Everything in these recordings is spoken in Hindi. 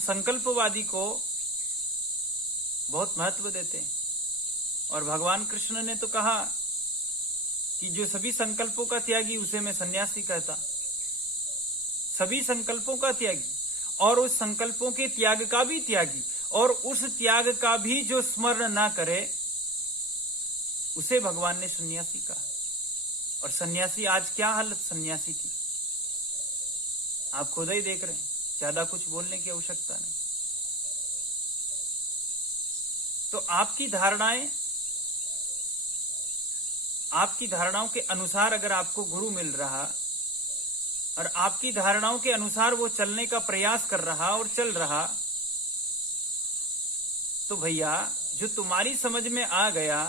संकल्पवादी को बहुत महत्व देते हैं। और भगवान कृष्ण ने तो कहा कि जो सभी संकल्पों का त्यागी उसे मैं सन्यासी कहता। सभी संकल्पों का त्यागी और उस संकल्पों के त्याग का भी त्यागी और उस त्याग का भी जो स्मरण ना करे उसे भगवान ने सन्यासी कहा। और सन्यासी आज क्या हालत सन्यासी की आप खुद ही देख रहे हैं, ज्यादा कुछ बोलने की आवश्यकता नहीं। तो आपकी धारणाओं के अनुसार अगर आपको गुरु मिल रहा और आपकी धारणाओं के अनुसार वो चलने का प्रयास कर रहा और चल रहा, तो भैया जो तुम्हारी समझ में आ गया,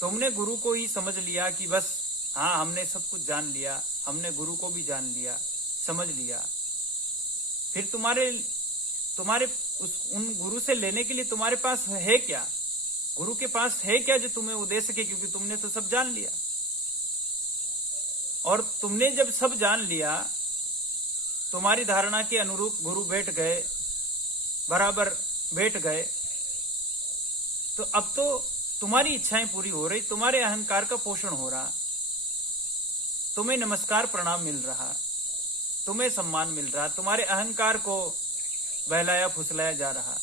तुमने गुरु को ही समझ लिया कि बस हाँ हमने सब कुछ जान लिया, हमने गुरु को भी जान लिया, समझ लिया, फिर तुम्हारे उन गुरु से लेने के लिए तुम्हारे पास है क्या? गुरु के पास है क्या जो तुम्हें वो दे सके? क्योंकि तुमने तो सब जान लिया। और तुमने जब सब जान लिया, तुम्हारी धारणा के अनुरूप गुरु बैठ गए, बराबर बैठ गए, तो अब तो तुम्हारी इच्छाएं पूरी हो रही, तुम्हारे अहंकार का पोषण हो रहा, तुम्हें नमस्कार प्रणाम मिल रहा, तुम्हें सम्मान मिल रहा, तुम्हारे अहंकार को बहलाया फुसलाया जा रहा,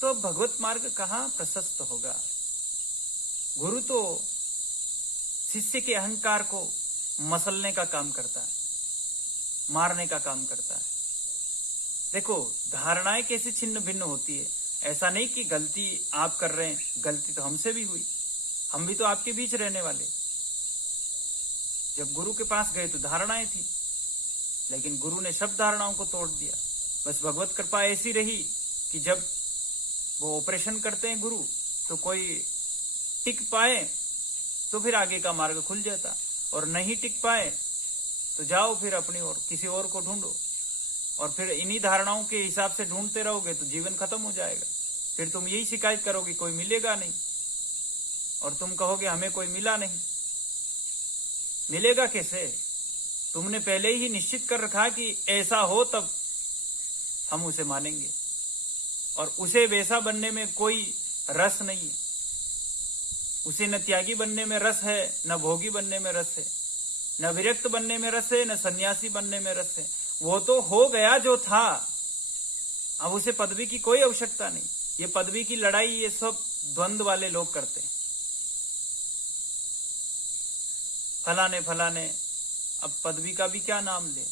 तो भगवत मार्ग कहां प्रशस्त होगा? गुरु तो शिष्य के अहंकार को मसलने का काम करता है, मारने का काम करता है। देखो धारणाएं कैसे छिन्न भिन्न होती है। ऐसा नहीं कि गलती आप कर रहे हैं, गलती तो हमसे भी हुई, हम भी तो आपके बीच रहने वाले। जब गुरु के पास गए तो धारणाएं थी, लेकिन गुरु ने सब धारणाओं को तोड़ दिया। बस भगवत कृपा ऐसी रही कि जब वो ऑपरेशन करते हैं गुरु, तो कोई टिक पाए तो फिर आगे का मार्ग खुल जाता, और नहीं टिक पाए तो जाओ फिर अपनी ओर, किसी और को ढूंढो। और फिर इन्हीं धारणाओं के हिसाब से ढूंढते रहोगे तो जीवन खत्म हो जाएगा। फिर तुम यही शिकायत करोगे कोई मिलेगा नहीं, और तुम कहोगे हमें कोई मिला नहीं। मिलेगा कैसे? तुमने पहले ही निश्चित कर रखा कि ऐसा हो तब हम उसे मानेंगे, और उसे वैसा बनने में कोई रस नहीं है। उसे न त्यागी बनने में रस है, न भोगी बनने में रस है, न विरक्त बनने में रस है, न सन्यासी बनने में रस है। वो तो हो गया जो था, अब उसे पदवी की कोई आवश्यकता नहीं। ये पदवी की लड़ाई ये सब द्वंद्व वाले लोग करते हैं। फलाने अब पदवी का भी क्या नाम ले,